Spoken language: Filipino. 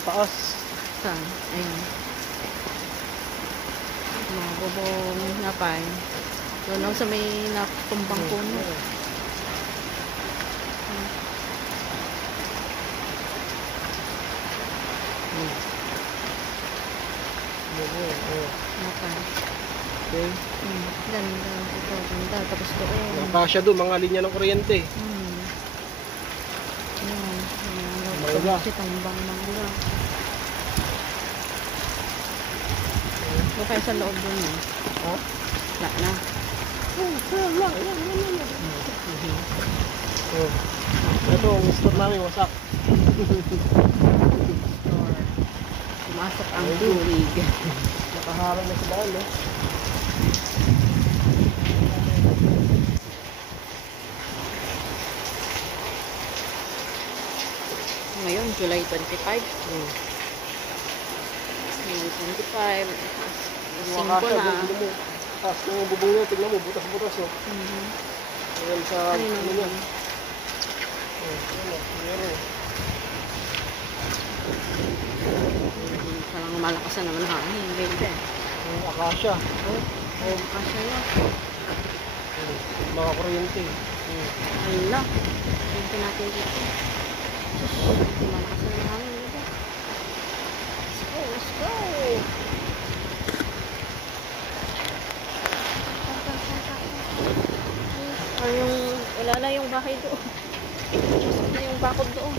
Sa taas. Saan? Ayun. Mga bubong napay. Doon ako sa may natumbang puno. Napay. Okay. Ganda. Ito, ganda. Tapos doon. Nakasya doon, mga linya ng kuryente. Ayan. Mangga. Si tambang mangga. Ito kayo sa loob doon eh. Ha? Wala na. Ito, ang store namin, wasak. Store. Pumasok ang tubig. Nakaharang na sa daan, eh. Ngayon, July 25. July 25. Mga 5 kasya, na. tignan mo. Taas ng bubong nyo, tignan mo, butas-butas, oh. Ayan sa, ano yan. Parang malakas na naman hangin. Ganda. Akasya. Kasya na. Mga kuryente. Hala. Ganda natin dito. Malakas na naman hangin. Ganda. Let's go. Or yung, wala na yung bahay doon. Na yung bakod doon.